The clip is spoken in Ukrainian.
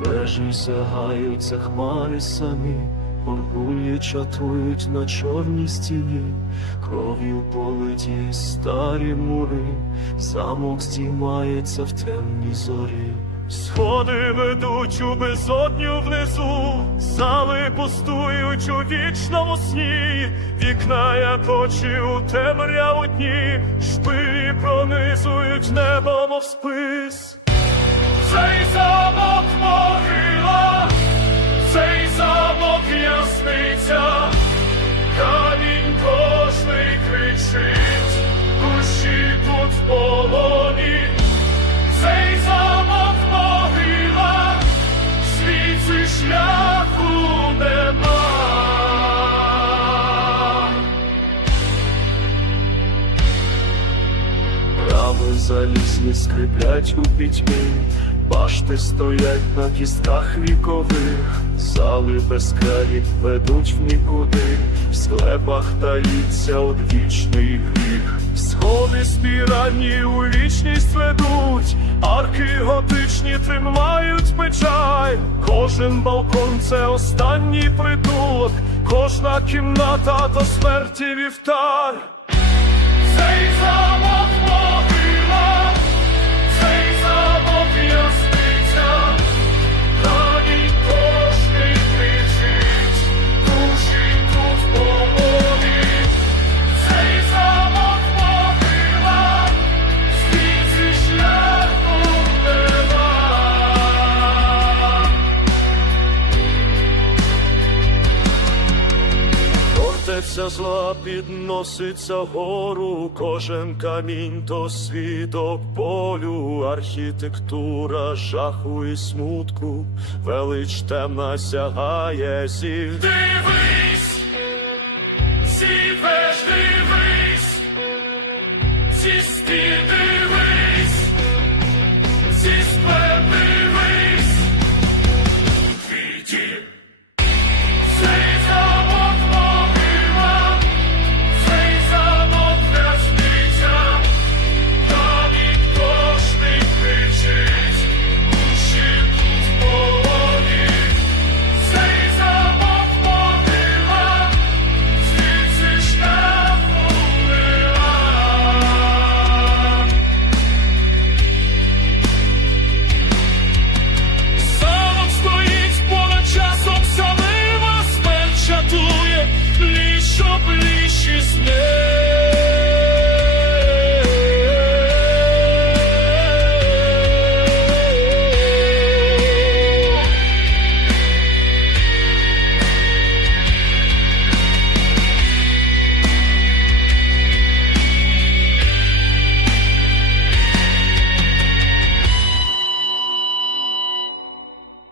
Вежі сягаються хмари самі, Оргулі чатують на чорній стіні, кров'ю политі старі мури, замок здіймається в темній зорі. Сходи ведуть у безодню внизу, зали пустують у вічному сні, вікна як очі у темряву дні, шпилі пронизують небо, мов спис. Ясниця, камінь кожний кричить, душі тут в полоні. Цей замок могила, світі шляху нема. Брами залізні скриплять у пітьмі, башти стоять на кістках вікових, зали безкраї ведуть в нікуди, в склепах таїться одвічний гріх. Сходи спіральні у вічність ведуть, арки готичні тримають печаль. Кожен балкон це останній притулок, кожна кімната до смерті вівтар. Цей замок Фортеця зла підноситься гору, кожен камінь то свідок болю, архітектура жаху і смутку, велич темна сягає зіль. Дивись, сівеш, дивись, ці стіни